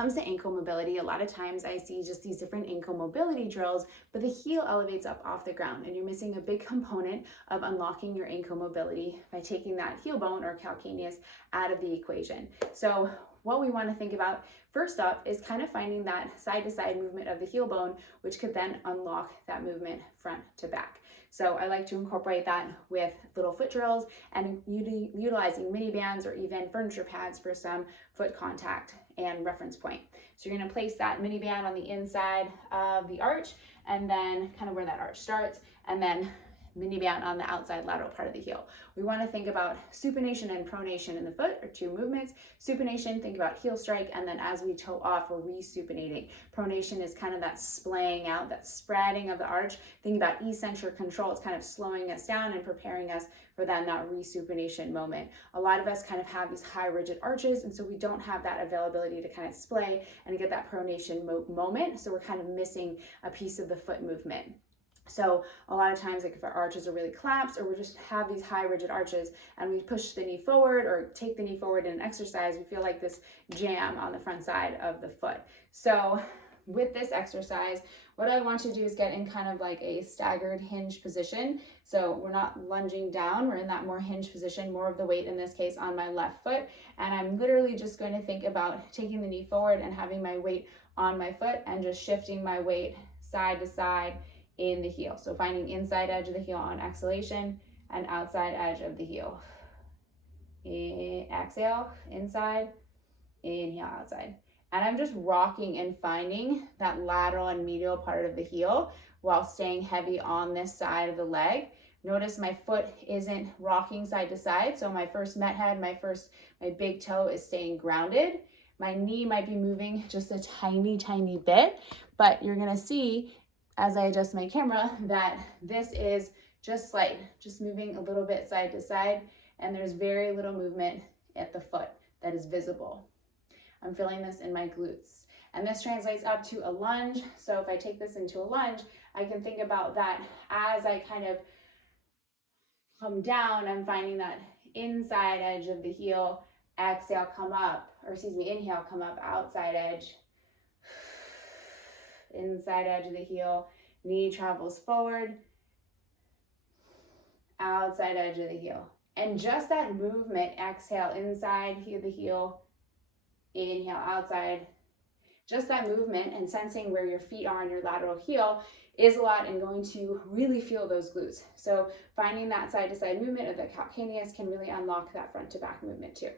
comes to ankle mobility, a lot of times I see just these different ankle mobility drills, but the heel elevates up off the ground and you're missing a big component of unlocking your ankle mobility by taking that heel bone or calcaneus out of the equation. So what we want to think about first up is kind of finding that side to side movement of the heel bone, which could then unlock that movement front to back. So I like to incorporate that with little foot drills and utilizing mini bands or even furniture pads for some foot contact and reference point. So you're going to place that mini band on the inside of the arch and then kind of where that arch starts, and then mini band on the outside lateral part of the heel. We want to think about supination and pronation in the foot are two movements. Supination, think about heel strike, and then as we toe off, we're resupinating. Pronation is kind of that splaying out, that spreading of the arch. Think about eccentric control. It's kind of slowing us down and preparing us for then that resupination moment. A lot of us kind of have these high rigid arches, and so we don't have that availability to kind of splay and get that pronation moment. So we're kind of missing a piece of the foot movement. So a lot of times, like if our arches are really collapsed or we just have these high rigid arches and we push the knee forward or take the knee forward in an exercise, we feel like this jam on the front side of the foot. So with this exercise, what I want to do is get in kind of like a staggered hinge position. So we're not lunging down, we're in that more hinge position, more of the weight in this case on my left foot. And I'm literally just going to think about taking the knee forward and having my weight on my foot and just shifting my weight side to side in the heel. So finding inside edge of the heel on exhalation and outside edge of the heel. Exhale, inside, inhale, outside. And I'm just rocking and finding that lateral and medial part of the heel while staying heavy on this side of the leg. Notice my foot isn't rocking side to side. So my first met head, my big toe is staying grounded. My knee might be moving just a tiny, tiny bit, but you're gonna see as I adjust my camera that this is just slight, just moving a little bit side to side, and there's very little movement at the foot that is visible. I'm feeling this in my glutes. And this translates up to a lunge. So if I take this into a lunge, I can think about that as I kind of come down, I'm finding that inside edge of the heel, exhale, come up, or excuse me, inhale, come up, outside edge, inside edge of the heel, knee travels forward, outside edge of the heel. And just that movement, exhale, inside of the heel, inhale, outside. Just that movement and sensing where your feet are on your lateral heel is a lot and going to really feel those glutes. So finding that side to side movement of the calcaneus can really unlock that front to back movement too.